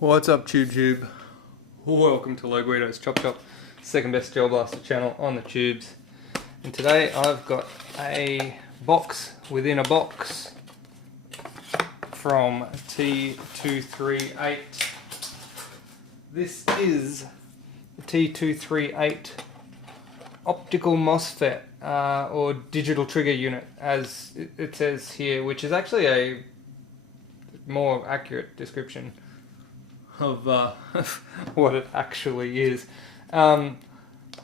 What's up, Tube? Welcome to Low Guido's Chop Shop, second best gel blaster channel on the tubes. And today I've got a box within a box from T238. This is the T238 optical MOSFET or digital trigger unit, as it says here, which is actually a more accurate description of what it actually is.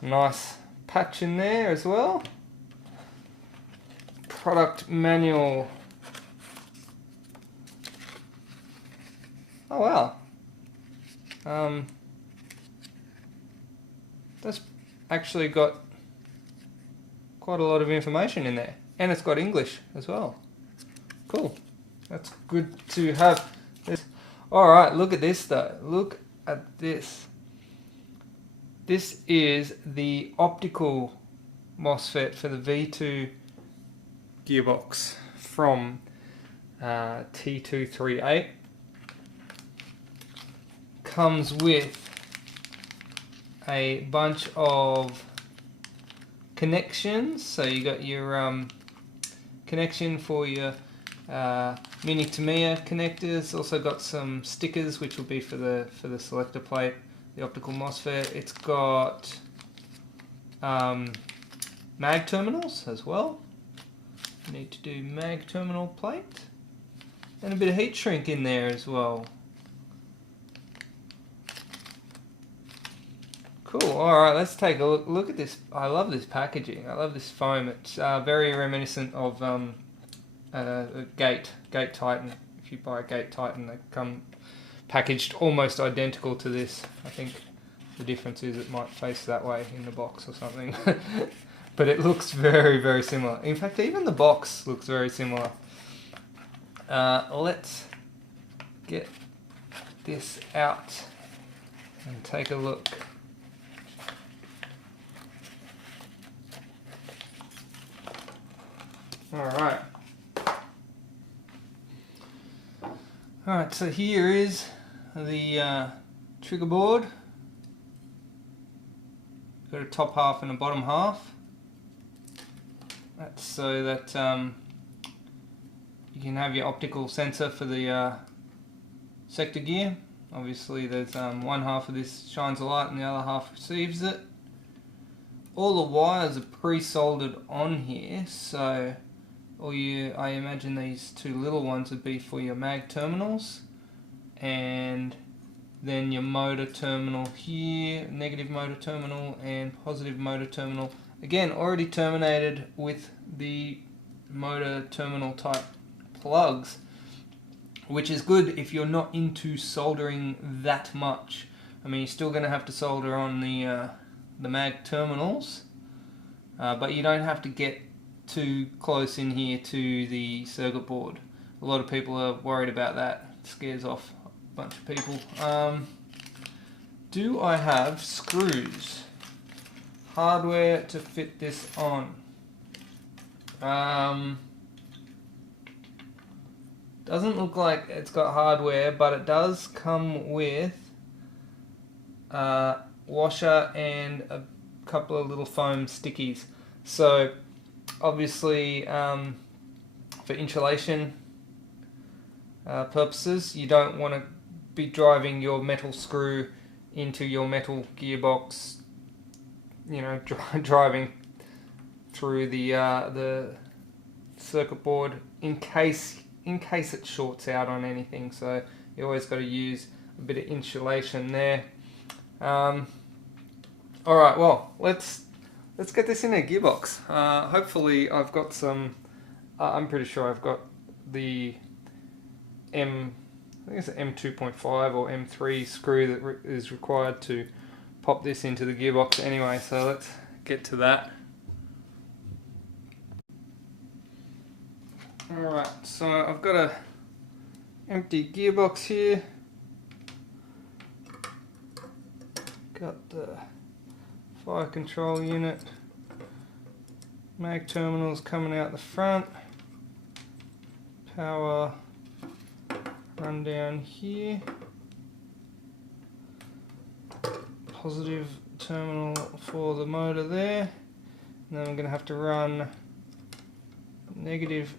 Nice patch in there as well. Product manual. Oh wow. That's actually got quite a lot of information in there, and it's got English as well. Cool. That's good to have. Alright, look at this though. Look at this. This is the optical MOSFET for the V2 gearbox from T238. Comes with a bunch of connections. So you got your connection for your Mini Tamiya connectors. Also got some stickers, which will be for the selector plate, the optical MOSFET. It's got mag terminals as well. You need to do mag terminal plate, and a bit of heat shrink in there as well. Cool. Alright, let's take a look at this. I love this packaging. I love this foam. It's very reminiscent of a Gate Titan. If you buy a Gate Titan, they come packaged almost identical to this. I think the difference is it might face that way in the box or something. But it looks very, very similar. In fact, even the box looks very similar. Let's get this out and take a look. Alright. Alright, so here is the trigger board. Got a top half and a bottom half. That's so that you can have your optical sensor for the sector gear. Obviously there's one half of this shines a light and the other half receives it. All the wires are pre-soldered on here, so I imagine these two little ones would be for your mag terminals, and then your motor terminal here, negative motor terminal and positive motor terminal. Again, already terminated with the motor terminal type plugs, which is good if you're not into soldering that much. I mean, you're still going to have to solder on the mag terminals, but you don't have to get too close in here to the circuit board. A lot of people are worried about that. It scares off a bunch of people. Do I have screws? Hardware to fit this on. Doesn't look like it's got hardware, but it does come with a washer and a couple of little foam stickies. So obviously for insulation purposes, you don't want to be driving your metal screw into your metal gearbox, you know, driving through the circuit board in case it shorts out on anything. So you always got to use a bit of insulation there. Alright, well, let's get this in a gearbox. Hopefully I've got some, I'm pretty sure I've got the I think it's an M2.5 or M3 screw that is required to pop this into the gearbox anyway, so let's get to that. Alright, so I've got a empty gearbox here. Got the fire control unit, mag terminals coming out the front, power run down here, positive terminal for the motor there, and then I'm going to have to run negative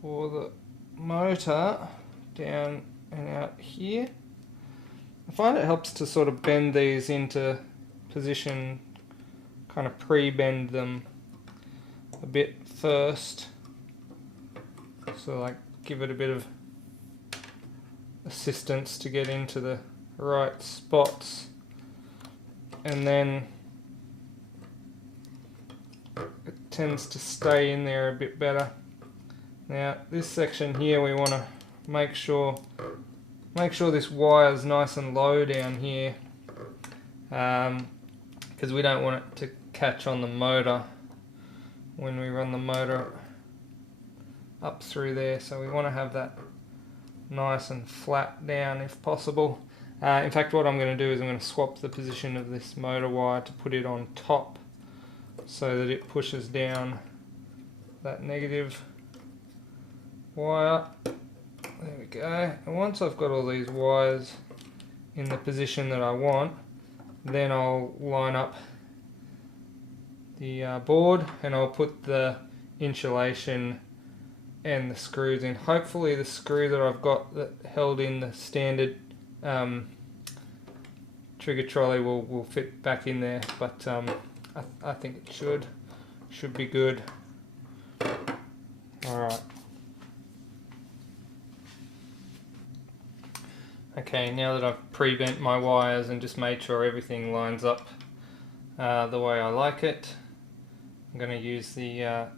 for the motor down and out here. I find it helps to sort of bend these into position, kind of pre-bend them a bit first, so like give it a bit of assistance to get into the right spots, and then it tends to stay in there a bit better. Now this section here, we want to make sure this wire is nice and low down here, because we don't want it to catch on the motor when we run the motor up through there. So we want to have that nice and flat down if possible. In fact, what I'm going to do is I'm going to swap the position of this motor wire to put it on top so that it pushes down that negative wire. There we go. And once I've got all these wires in the position that I want, then I'll line up the board and I'll put the insulation and the screws in. Hopefully the screw that I've got that held in the standard trigger trolley will fit back in there, but I think it should be good. Alright. Okay, now that I've pre-bent my wires and just made sure everything lines up the way I like it, I'm going to use the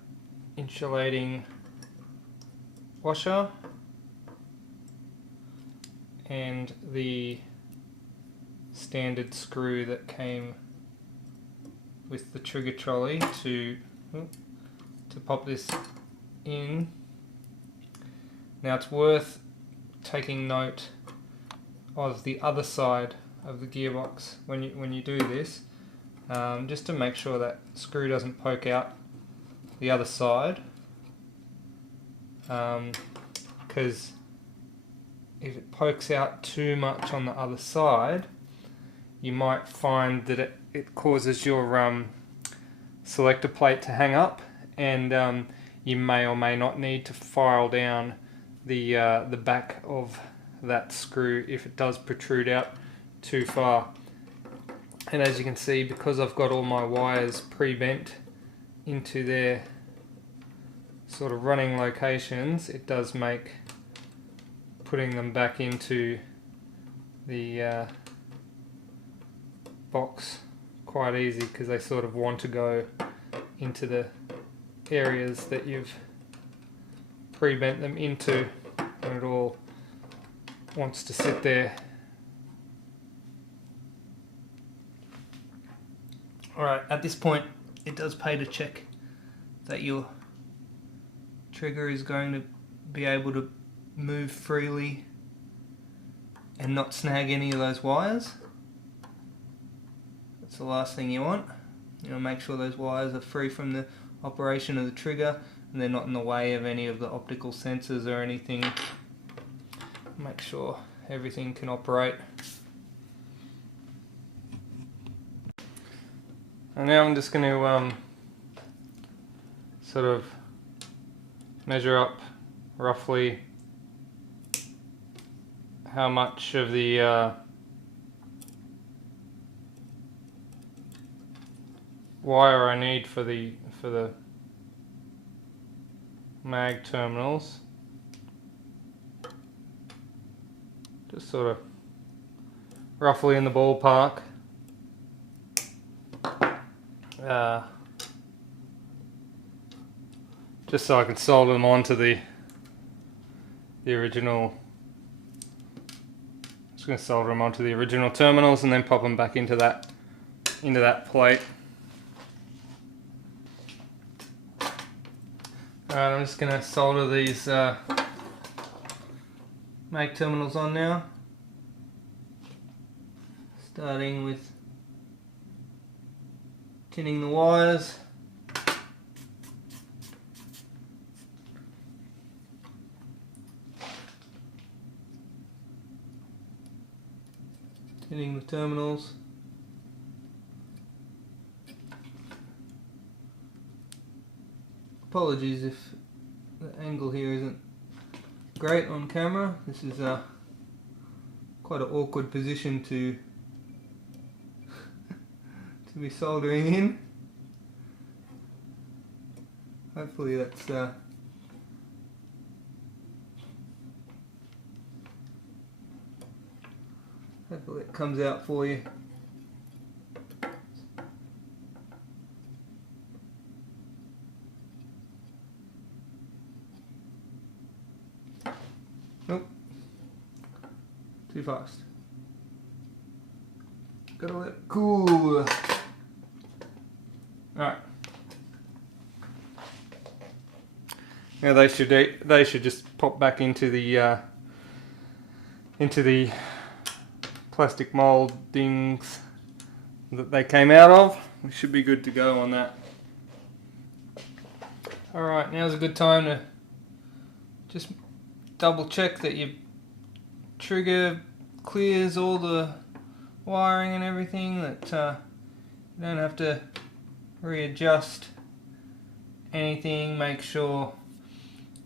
insulating washer and the standard screw that came with the trigger trolley to pop this in. Now it's worth taking note of the other side of the gearbox when you do this, just to make sure that screw doesn't poke out the other side, because if it pokes out too much on the other side, you might find that it causes your selector plate to hang up, and you may or may not need to file down the back of that screw if it does protrude out too far. And as you can see, because I've got all my wires pre-bent into their sort of running locations, it does make putting them back into the box quite easy, because they sort of want to go into the areas that you've pre-bent them into, and it all wants to sit there. Alright, at this point it does pay to check that your trigger is going to be able to move freely and not snag any of those wires. That's the last thing you want. You know, make sure those wires are free from the operation of the trigger and they're not in the way of any of the optical sensors or anything. Make sure everything can operate. And now I'm just going to sort of measure up roughly how much of the wire I need for the mag terminals. Just sort of roughly in the ballpark. Just so I can solder them onto the original. Just going to solder them onto the original terminals and then pop them back into that plate. Alright, I'm just going to solder these mag terminals on now, starting with tinning the wires. hitting the terminals. Apologies if the angle here isn't great on camera. This is quite an awkward position to to be soldering in. Hopefully that's hopefully it comes out for you. Nope. Too fast. Gotta let it cool. Alright. Now they should just pop back into the plastic mouldings that they came out of. We should be good to go on that. Alright, now's a good time to just double check that your trigger clears all the wiring and everything, that you don't have to readjust anything. Make sure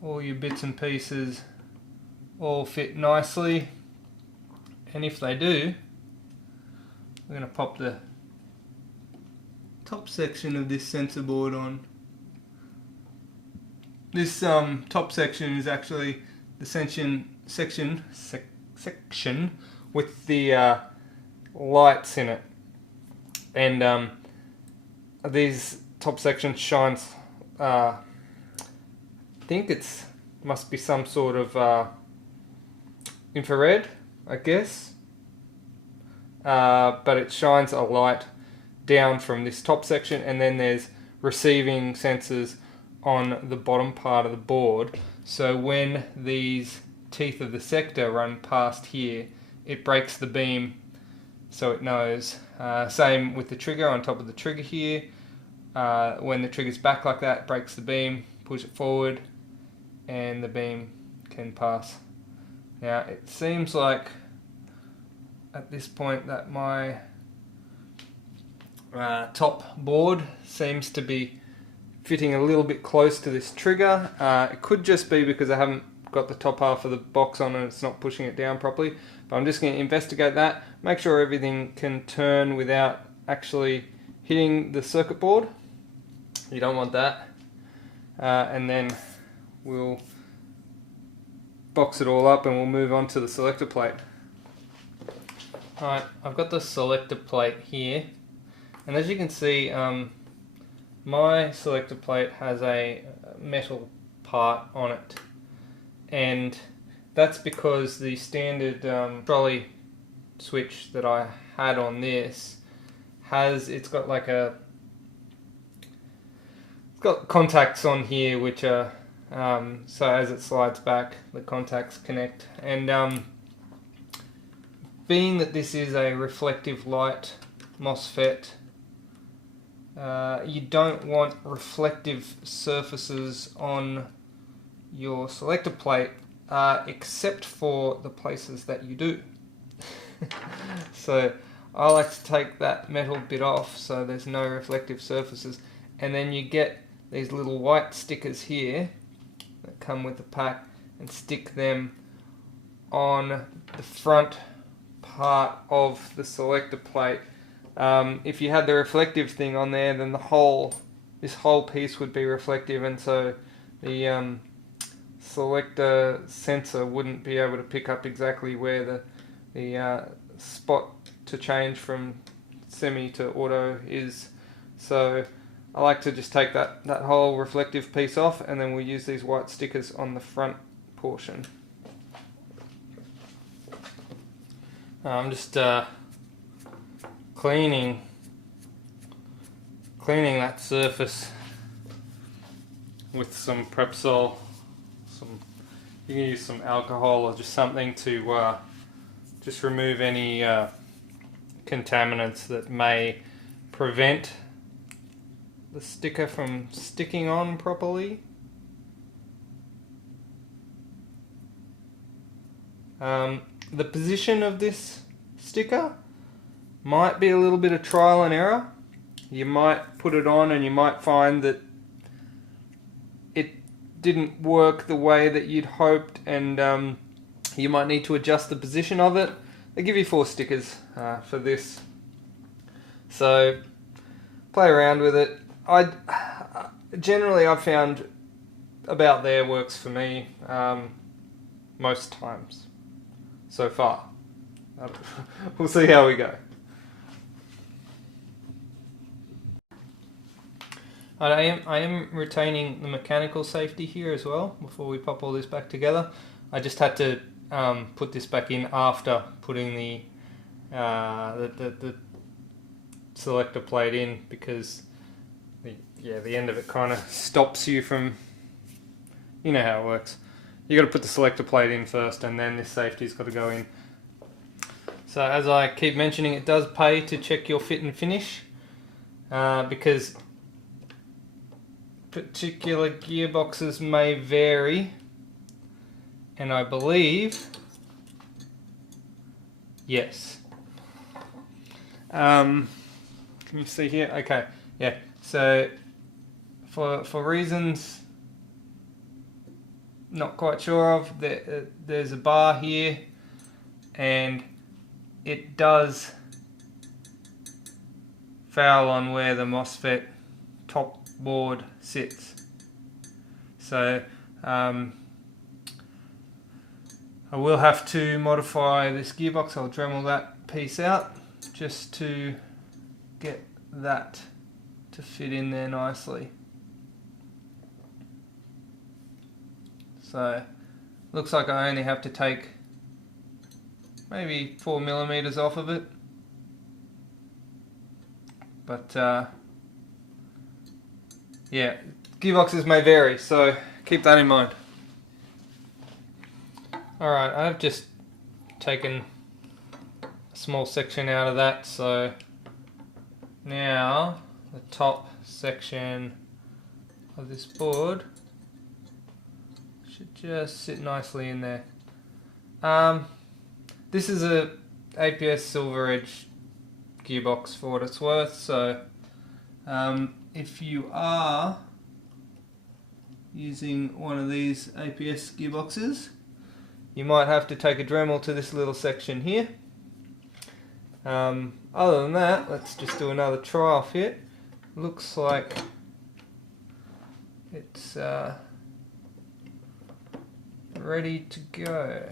all your bits and pieces all fit nicely, and if they do, we're going to pop the top section of this sensor board on. This top section is actually the section with the lights in it, and these top sections shines. I think it's must be some sort of infrared, I guess, but it shines a light down from this top section, and then there's receiving sensors on the bottom part of the board. So when these teeth of the sector run past here, it breaks the beam, so it knows. Same with the trigger on top of the trigger here. When the trigger's back like that, it breaks the beam, push it forward, and the beam can pass. Now it seems like at this point that my top board seems to be fitting a little bit close to this trigger. It could just be because I haven't got the top half of the box on and it's not pushing it down properly, but I'm just going to investigate that, make sure everything can turn without actually hitting the circuit board. You don't want that. And then we'll box it all up and we'll move on to the selector plate. Alright, I've got the selector plate here, and as you can see, my selector plate has a metal part on it, and that's because the standard trolley switch that I had on this it's got like it's got contacts on here which are so as it slides back the contacts connect, and being that this is a reflective light MOSFET, you don't want reflective surfaces on your selector plate, except for the places that you do. So I like to take that metal bit off so there's no reflective surfaces, and then you get these little white stickers here that come with the pack, and stick them on the front part of the selector plate. If you had the reflective thing on there, then this whole piece would be reflective, and so the selector sensor wouldn't be able to pick up exactly where the spot to change from semi to auto is. So I like to just take that whole reflective piece off, and then we'll use these white stickers on the front portion. I'm just cleaning that surface with some Prepsol. You can use some alcohol or just something to just remove any contaminants that may prevent the sticker from sticking on properly. The position of this sticker might be a little bit of trial and error. You might put it on and you might find that it didn't work the way that you'd hoped, and you might need to adjust the position of it. They give you 4 stickers for this, so play around with it. Generally I've found about there works for me most times so far. We'll see how we go. I am retaining the mechanical safety here as well before we pop all this back together. I just had to put this back in after putting the selector plate in, because the end of it kind of stops you from, you know how it works. You got to put the selector plate in first, and then this safety's got to go in. So as I keep mentioning, it does pay to check your fit and finish, because particular gearboxes may vary, and I believe, yes. Can you see here? Okay, yeah. So for reasons not quite sure of, there's a bar here, and it does foul on where the MOSFET top board sits. So I will have to modify this gearbox. I'll Dremel that piece out just to get that to fit in there nicely. So looks like I only have to take maybe 4mm off of it, but yeah, gearboxes may vary, so keep that in mind. Alright, I've just taken a small section out of that, so now the top section of this board should just sit nicely in there. This is a APS Silver Edge gearbox for what it's worth, so if you are using one of these APS gearboxes, you might have to take a Dremel to this little section here. Other than that, let's just do another trial fit. Looks like it's ready to go.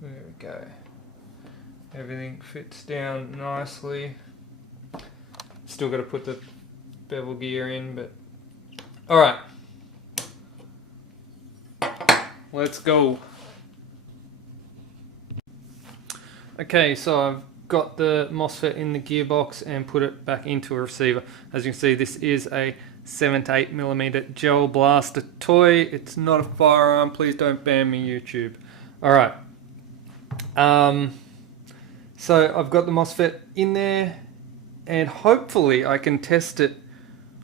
There we go. Everything fits down nicely. Still got to put the bevel gear in, but alright. Let's go. Okay, so I've got the MOSFET in the gearbox and put it back into a receiver. As you can see, this is a 7 to 8mm gel blaster toy. It's not a firearm. Please don't ban me, YouTube. Alright. So I've got the MOSFET in there, and hopefully I can test it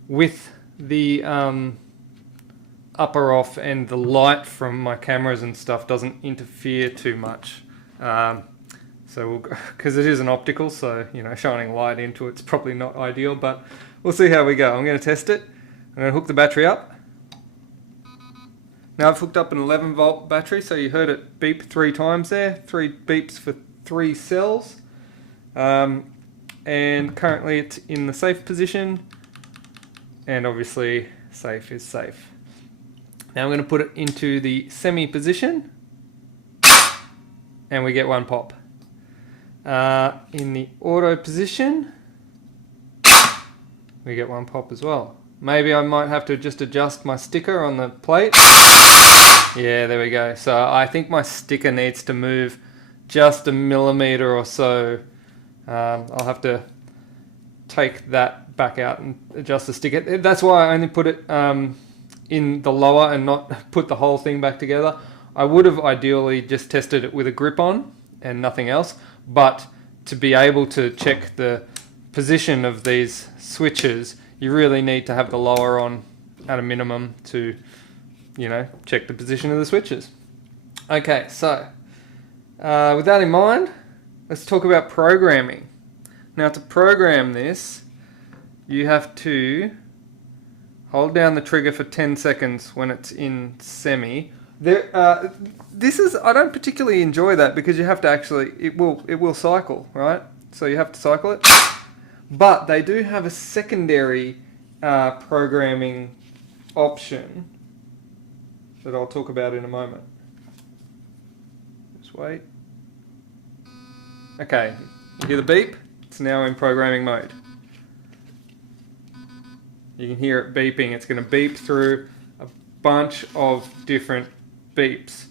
with the upper off, and the light from my cameras and stuff doesn't interfere too much. So because it is an optical, so you know, shining light into it's probably not ideal, but we'll see how we go. I'm going to test it. I'm going to hook the battery up. Now I've hooked up an 11 volt battery, so you heard it beep 3 times there. 3 beeps for 3 cells. And currently it's in the safe position, and obviously safe is safe. Now I'm going to put it into the semi position, and we get 1 pop. In the auto position, we get 1 pop as well. Maybe I might have to just adjust my sticker on the plate. Yeah, there we go. So I think my sticker needs to move just a millimeter or so. I'll have to take that back out and adjust the sticker. That's why I only put it in the lower and not put the whole thing back together. I would have ideally just tested it with a grip on and nothing else, but to be able to check the position of these switches, you really need to have the lower on at a minimum to, you know, check the position of the switches. Okay, so with that in mind, let's talk about programming. Now, to program this, you have to hold down the trigger for 10 seconds when it's in semi. I don't particularly enjoy that because you have to actually, it will cycle, right? So you have to cycle it. But they do have a secondary programming option that I'll talk about in a moment. Just wait. Okay, you hear the beep? It's now in programming mode. You can hear it beeping. It's going to beep through a bunch of different beeps.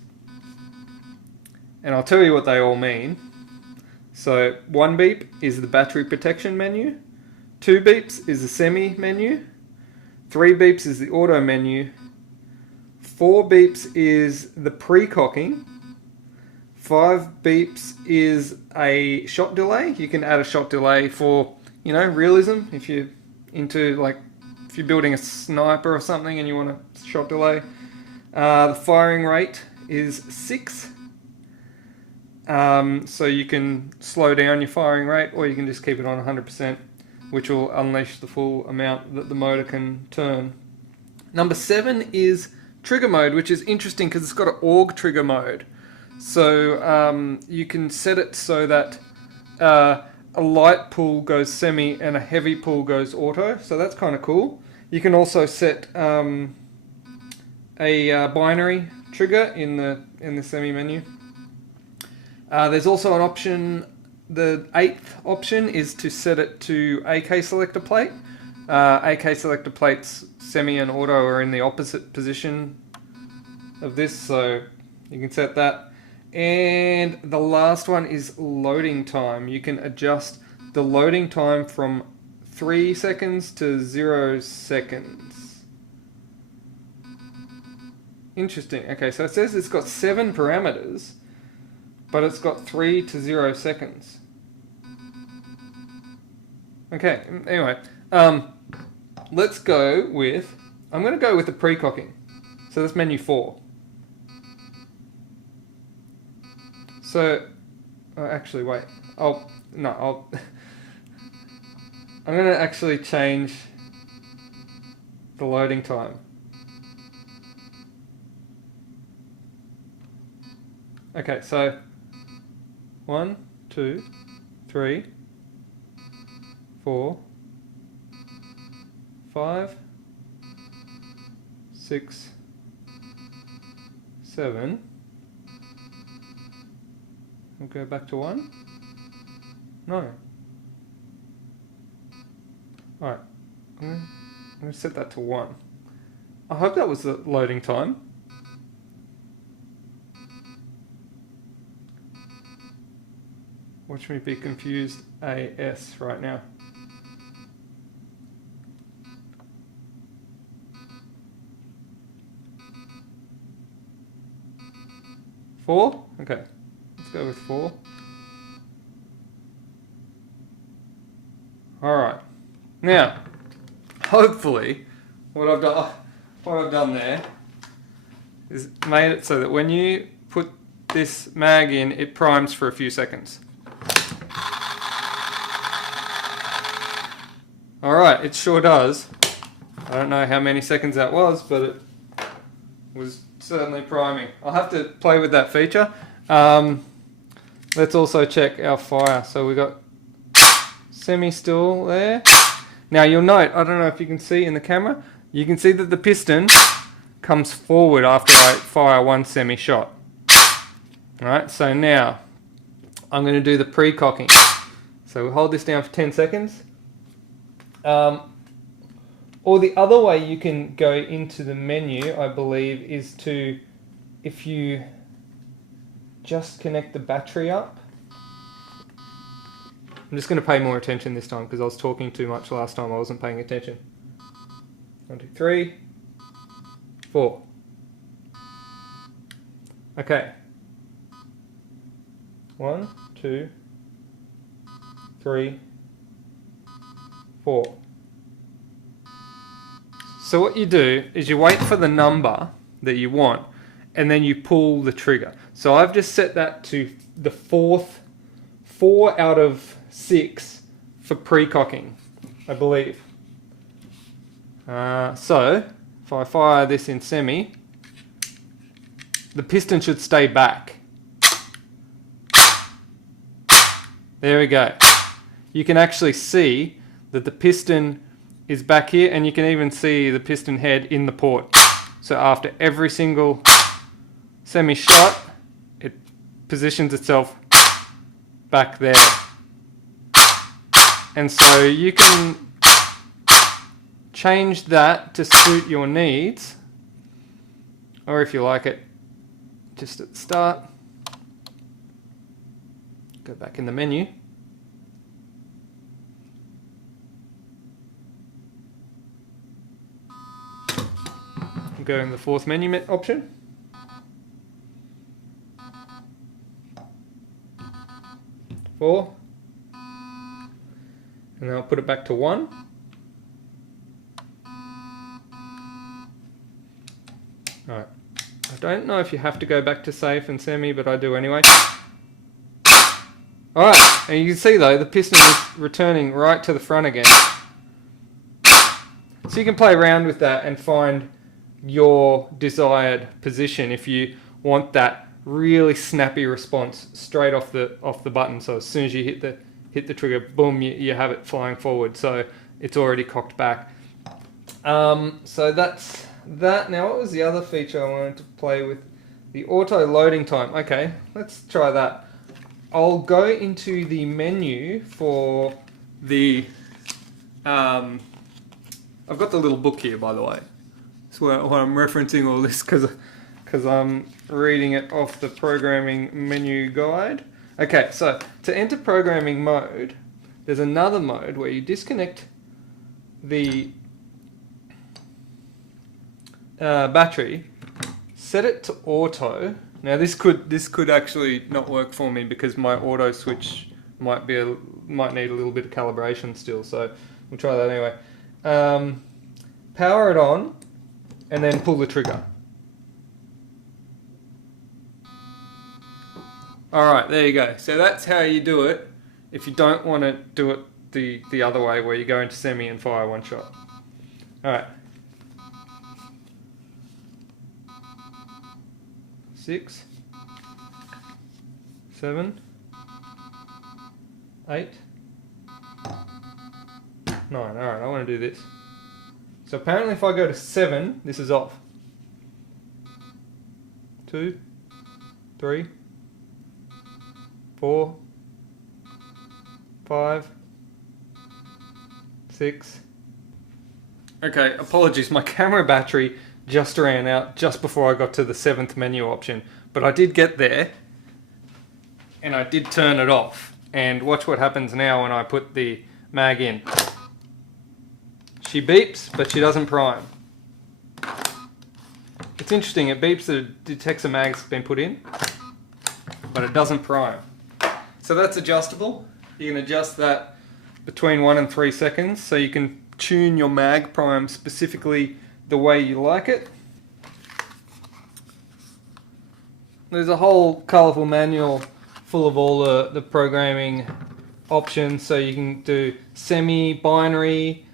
And I'll tell you what they all mean. So 1 beep is the battery protection menu. 2 beeps is the semi menu. 3 beeps is the auto menu. 4 beeps is the pre-cocking. 5 beeps is a shot delay. You can add a shot delay for, you know, realism. If you're into, like, if you're building a sniper or something and you want a shot delay. The firing rate is 6. So you can slow down your firing rate, or you can just keep it on 100%, which will unleash the full amount that the motor can turn. Number 7 is trigger mode, which is interesting because it's got an AUG trigger mode. So you can set it so that a light pull goes semi and a heavy pull goes auto. So that's kind of cool. You can also set a binary trigger in the semi menu. There's also an option. The 8th option is to set it to AK selector plate. AK selector plates, semi and auto, are in the opposite position of this, so you can set that. And the last one is loading time. You can adjust the loading time from 3 seconds to 0 seconds. Interesting. Okay, so it says it's got 7 parameters, but it's got 3 to 0 seconds. Okay, anyway, let's go with, I'm going to go with the pre-cocking. So that's menu 4. So, actually, wait. I'm going to actually change the loading time. Okay, so 1, 2, 3, 4, 5, 6, 7. We'll go back to 1. No. Alright. I'm going to set that to 1. I hope that was the loading time. Watch me be confused AS right now. Four? Okay. Let's go with 4. Alright. Now, hopefully, what I've done there is made it so that when you put this mag in, it primes for a few seconds. Alright, it sure does. I don't know how many seconds that was, but it was certainly priming. I'll have to play with that feature. Let's also check our fire. So we got semi still there. Now you'll note, I don't know if you can see in the camera, you can see that the piston comes forward after I fire 1 semi shot. Alright, so now I'm going to do the pre-cocking. So we'll hold this down for 10 seconds. Or the other way you can go into the menu, I believe, is to, if you just connect the battery up. I'm just going to pay more attention this time because I was talking too much last time. I wasn't paying attention. 1, 2, 3, 4. Okay. 1, 2, 3, 4. So what you do is you wait for the number that you want, and then you pull the trigger. So I've just set that to the 4 out of 6 for pre-cocking, I believe. So if I fire this in semi, the piston should stay back. There we go. You can actually see that the piston is back here, and you can even see the piston head in the port. So after every single semi shot, it positions itself back there. And so you can change that to suit your needs, or if you like it just at the start, go back in the menu. Go in the 4th menu option. Four. And then I'll put it back to 1. Alright. I don't know if you have to go back to safe and semi, but I do anyway. Alright, and you can see though, the piston is returning right to the front again. So you can play around with that and find your desired position if you want that really snappy response straight off the button. So as soon as you hit the trigger, boom, you have it flying forward. So it's already cocked back. So that's that. Now, what was the other feature I wanted to play with? The auto loading time. Okay, let's try that. I'll go into the menu for the. I've got the little book here, by the way. That's why I'm referencing all this because I'm reading it off the programming menu guide. Okay, so to enter programming mode, there's another mode where you disconnect the battery, set it to auto. Now this could actually not work for me because my auto switch might need a little bit of calibration still. So we'll try that anyway. Power it on, and then pull the trigger. Alright, there you go. So that's how you do it if you don't want to do it the other way where you go into semi and fire one shot. Alright. 6, 7, 8, 9. Alright, I want to do this. So apparently if I go to 7, this is off. 2, 3, 4, 5, 6. Okay, apologies, my camera battery just ran out just before I got to the 7th menu option, but I did get there and I did turn it off. And watch what happens now when I put the mag in. She beeps, but she doesn't prime. It's interesting, it beeps that it detects a mag's been put in, but it doesn't prime. So that's adjustable. You can adjust that between 1 and 3 seconds, so you can tune your mag prime specifically the way you like it. There's a whole colourful manual full of all the programming options, so you can do semi, binary,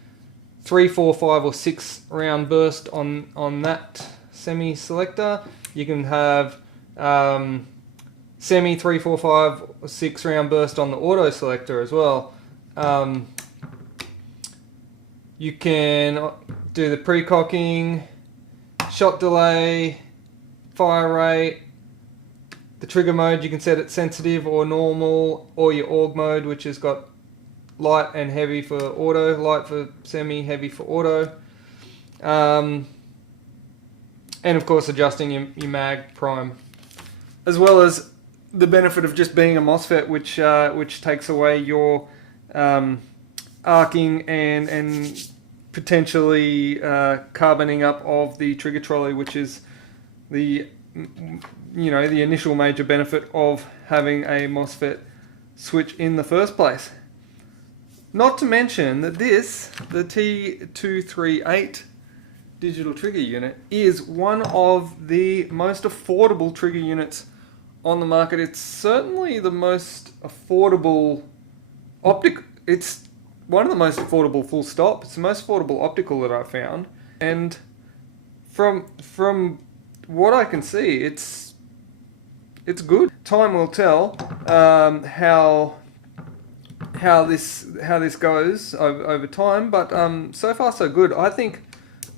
3, 4, 5 or 6 round burst on that semi selector. You can have semi, 3, 4, 5 or 6 round burst on the auto selector as well. You can do the pre-cocking, shot delay, fire rate, the trigger mode. You can set it sensitive or normal, or your AUG mode, which has got light and heavy for auto, light for semi, heavy for auto. And of course adjusting your mag prime, as well as the benefit of just being a MOSFET, which takes away your arcing and potentially carboning up of the trigger trolley, which is the the initial major benefit of having a MOSFET switch in the first place. Not to mention that the T238 digital trigger unit is one of the most affordable trigger units on the market. It's certainly the most affordable it's one of the most affordable full stop. It's the most affordable optical that I've found. And from what I can see, it's good. Time will tell how this goes over time, but so far so good. I think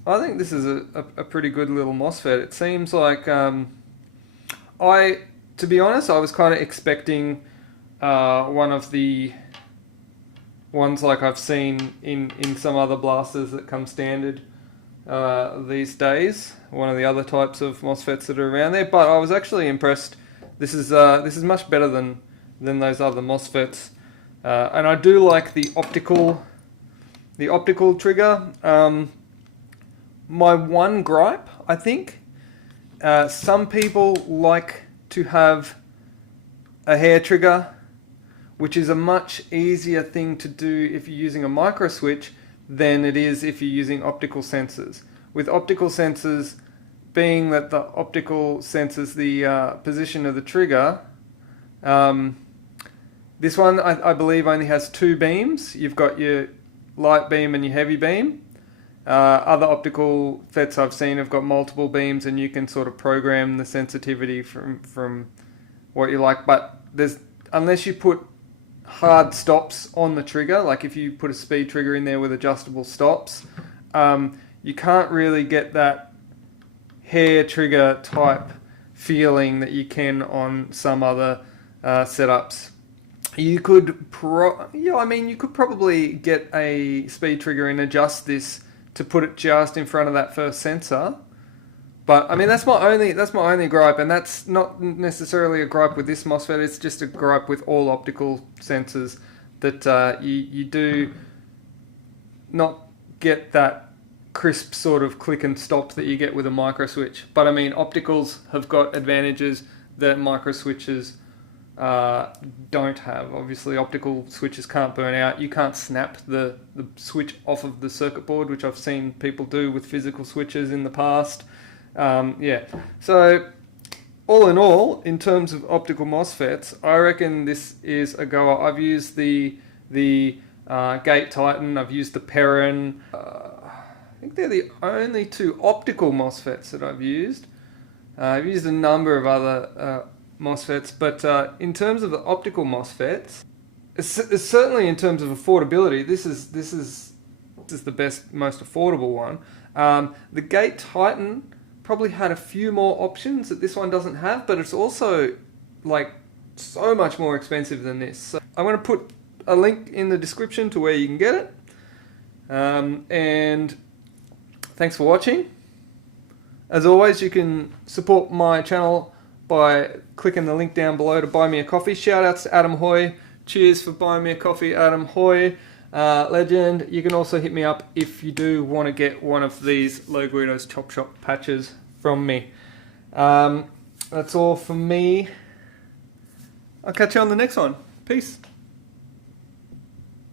this is a pretty good little MOSFET. It seems like to be honest, I was kind of expecting one of the ones like I've seen in some other blasters that come standard these days. One of the other types of MOSFETs that are around there, but I was actually impressed. This is much better than those other MOSFETs, and I do like the optical trigger. My one gripe, I think, some people like to have a hair trigger, which is a much easier thing to do if you're using a micro switch than it is if you're using optical sensors. With optical sensors, being that the optical senses the position of the trigger, this one I believe only has 2 beams. You've got your light beam and your heavy beam. Other optical FETs I've seen have got multiple beams, and you can sort of program the sensitivity from what you like. But unless you put hard stops on the trigger, like if you put a speed trigger in there with adjustable stops, you can't really get that hair trigger type feeling that you can on some other setups. You could probably get a speed trigger and adjust this to put it just in front of that first sensor. But I mean, that's my only gripe, and that's not necessarily a gripe with this MOSFET. It's just a gripe with all optical sensors, that you do not get that crisp sort of click and stop that you get with a micro switch. But I mean, opticals have got advantages that micro switches don't have. Obviously, optical switches can't burn out. You can't snap the switch off of the circuit board, which I've seen people do with physical switches in the past. So all in all, in terms of optical MOSFETs, I reckon this is a goer. I've used the Gate Titan, I've used the Perrin. I think they're the only 2 optical MOSFETs that I've used. I've used a number of other MOSFETs, but in terms of the optical MOSFETs, it's certainly in terms of affordability, this is the best, most affordable one. The Gate Titan probably had a few more options that this one doesn't have, but it's also like so much more expensive than this. So I'm going to put a link in the description to where you can get it. And thanks for watching. As always, you can support my channel by clicking the link down below to buy me a coffee. Shout outs to Adam Hoy. Cheers for buying me a coffee, Adam Hoy. Legend. You can also hit me up if you do want to get one of these Low Guido's Chop Shop patches from me. That's all from me. I'll catch you on the next one. Peace.